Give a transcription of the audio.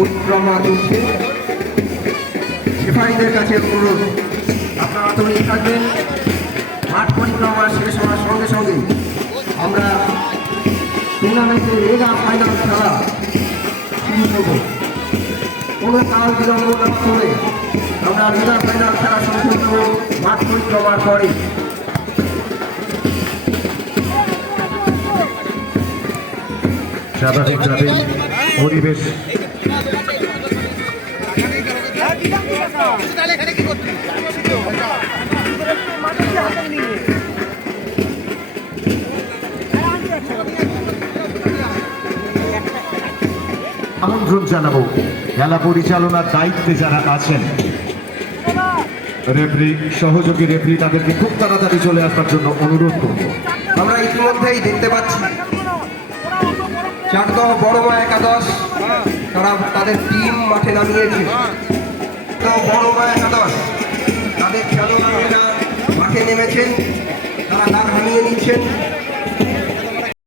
পরিক্রমা চলছে। রেফারিদের কাছে অনুরোধ, আপনারা তৈরি থাকবেন। মাঠ পরিক্রমা শেষ হওয়ার সঙ্গে সঙ্গে আমরা টুর্নামেন্টের মেগা ফাইনাল খেলা শুরু করব। কোনো কাল বিলম্ব না করে আমরা মেগা ফাইনাল খেলা শুরু করব মাঠ পরিক্রমার পরে। স্বাভাবিকভাবে পরিবেশ আমন্ত্রণ জানাবো খেলা পরিচালনার দায়িত্বে যারা আছেন রেফারি, সহযোগী রেফারি, তাদেরকে খুব তাড়াতাড়ি চলে আসবার জন্য অনুরোধ করব। আমরা ইতিমধ্যেই দেখতে পাচ্ছি চাকদহ বড়মা একাদশ তারা তাদের টিম মাঠে নামিয়েছে। তো বড়মা একাদশ তাদের খেলোয়াড়েরা মাঠে নেমেছেন, তারা দাগ হামিয়ে নিচ্ছেন।